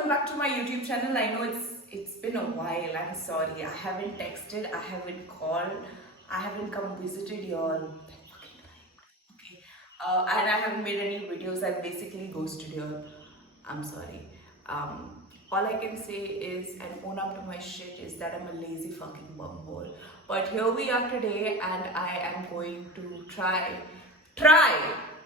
welcome back to my YouTube channel. I know it's been a while. I'm sorry. I haven't texted, I haven't called, I haven't come visited y'all. Okay. And I haven't made any videos. I basically ghosted y'all. I'm sorry. All I can say is and own up to my shit is that I'm a lazy fucking bumhole. But here we are today, and I am going to try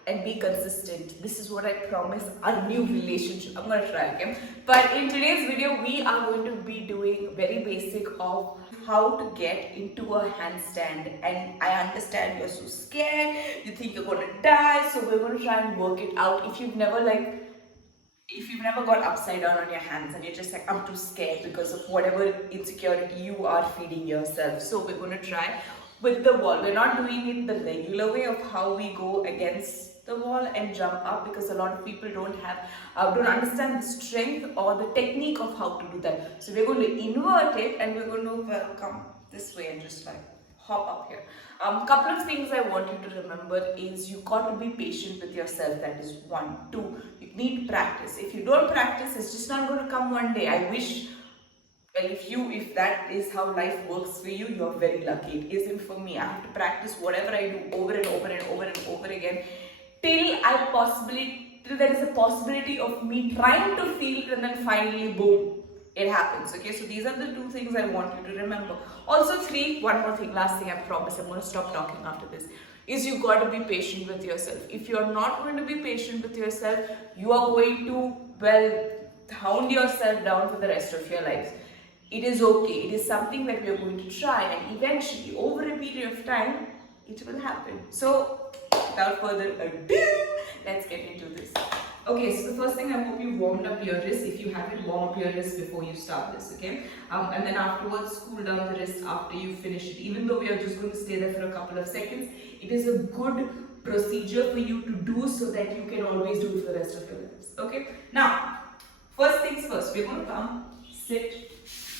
and be consistent. This is what I promise our new relationship. I'm gonna try, okay? But in today's video, we are going to be doing very basic of how to get into a handstand. And I understand you're so scared, you think you're gonna die, so we're gonna try and work it out. If you've never got upside down on your hands and you're just like, I'm too scared because of whatever insecurity you are feeding yourself. So we're going to try with the wall. We're not doing it the regular way of how we go against the wall and jump up, because a lot of people don't understand the strength or the technique of how to do that. So we're going to invert it and we're going to come this way and just like hop up here. Couple of things I want you to remember is you got to be patient with yourself. That is one. Two, you need practice. If you don't practice, it's just not going to come one day. I wish, well, if that is how life works for you, you're very lucky. It isn't for me. I have to practice whatever I do over and over and over and over again till there is a possibility of me trying to feel it, and then finally, boom, it happens. Okay, so these are the two things I want you to remember. Also, one more thing, last thing, I promise I'm going to stop talking after this, is you got to be patient with yourself. If you're not going to be patient with yourself, you are going to, well, hound yourself down for the rest of your life. It is okay. It is something that we are going to try, and eventually, over a period of time, it will happen. So, without further ado, let's get into this. Okay, so the first thing, I hope you warmed up your wrist. If you haven't, warm up your wrist before you start this, okay? And then afterwards, cool down the wrist after you finish it. Even though we are just going to stay there for a couple of seconds, it is a good procedure for you to do so that you can always do it for the rest of your lives, okay? Now, first things first, we're going to come, sit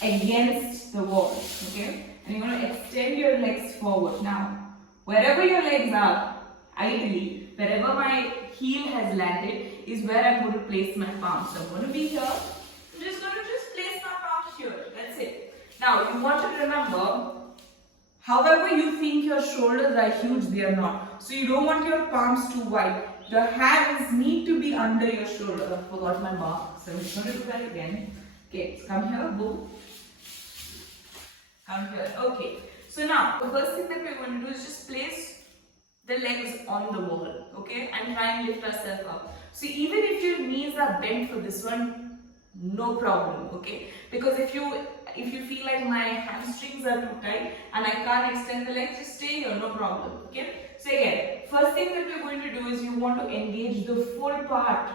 against the wall, okay? And you're going to extend your legs forward. Now, wherever your legs are, ideally, wherever my heel has landed is where I'm going to place my palms. So I'm going to be here. I'm just going to place my palms here. That's it. Now, you want to remember, however you think your shoulders are huge, they are not. So you don't want your palms too wide. Your hands need to be under your shoulders. I forgot my mark, so I'm just going to do that again. Okay, so come here, boom. Come here. Okay. So now, the first thing that we're going to do is just place the legs on the wall, okay, and try and lift ourselves up. So even if your knees are bent for this one, no problem, okay, because if you feel like my hamstrings are too tight and I can't extend the legs, just stay here, no problem, okay. So again, first thing that we're going to do is you want to engage the full part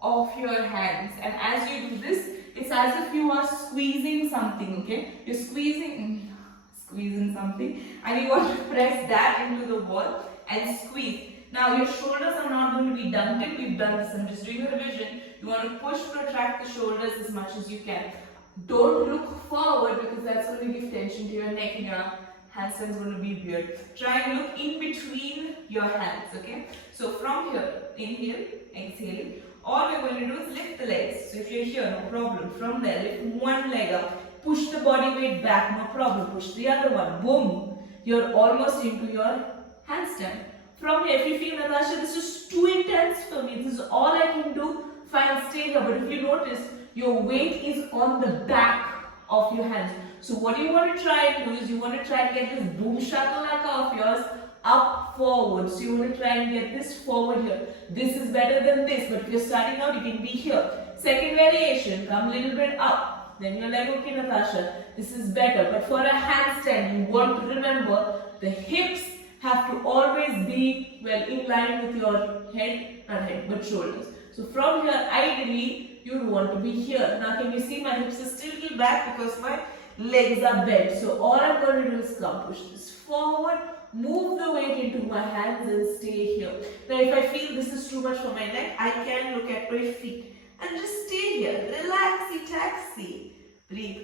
of your hands, and as you do this, it's as if you are squeezing something, okay, you're squeezing something, and you want to press that into the wall and squeeze. Now your shoulders are not going to be done till we've done this. I'm just doing a revision. You want to protract the shoulders as much as you can. Don't look forward, because that's going to give tension to your neck and your handstand is going to be weird. Try and look in between your hands, okay? So from here, inhale, exhale. All you're going to do is lift the legs. So if you're here, no problem. From there, lift one leg up. Push the body weight back, no problem. Push the other one. Boom. You're almost into your handstand. From here, if you feel, Natasha, this is too intense for me, this is all I can do, fine, stay here. But if you notice, your weight is on the back of your hands. So what you want to try and do is you want to try and get this boom shakalaka of yours up forward. So you want to try and get this forward here. This is better than this, but if you're starting out, you can be here. Second variation, come a little bit up. Then you're like, okay, Natasha, this is better. But for a handstand, you want to remember the hips have to always be, well, in line with your head, but shoulders. So from here, ideally, you would want to be here. Now, can you see my hips are still a little back because my legs are bent. So all I'm going to do is come, push this forward, move the weight into my hands and stay here. Now, if I feel this is too much for my neck, I can look at my feet and just stay here. Relaxy, taxi. Breathe.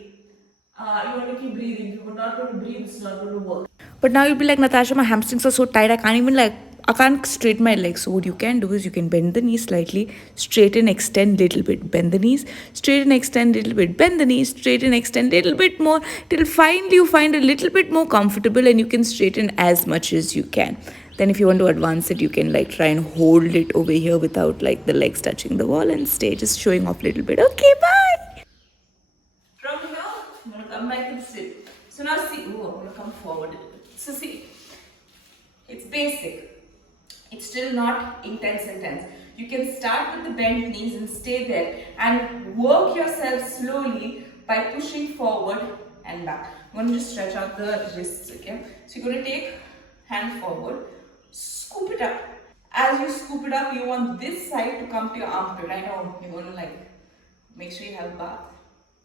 You want to keep breathing. If you're not going to breathe, it's not going to work. But now you'll be like, Natasha, my hamstrings are so tight, I can't even like I can't straighten my legs. So what you can do is you can bend the knees slightly, straighten, extend little bit, bend the knees, straighten, extend little bit, bend the knees, straighten, extend little bit more till finally you find a little bit more comfortable and you can straighten as much as you can. Then if you want to advance it, you can like try and hold it over here without like the legs touching the wall and stay just showing off a little bit. Okay, bye. From here, I'm gonna come back and sit. So now see, I'm gonna come forward. So see, it's basic. It's still not intense. You can start with the bent knees and stay there and work yourself slowly by pushing forward and back. I'm going to just stretch out the wrists, okay? So you're going to take hand forward, scoop it up. As you scoop it up, you want this side to come to your armpit. I know you're going to like make sure you have bath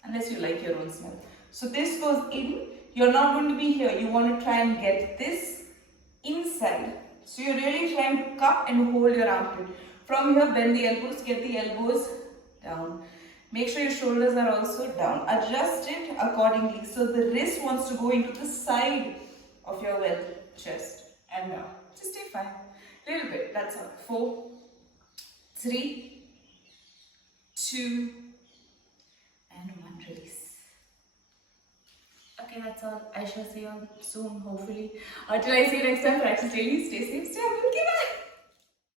unless you like your own smell. So this goes in. You're not going to be here. You want to try and get this inside. So you're really trying to cup and hold your armpit. From here, bend the elbows, get the elbows down. Make sure your shoulders are also down. Adjust it accordingly. So the wrist wants to go into the side of your chest and down. Just stay fine. Little bit, that's all. 4, 3, 2, and 1. Release. Okay, that's all. I shall see you soon, hopefully. Until I see you next time, practice daily. Stay safe, stay happy. Okay, bye.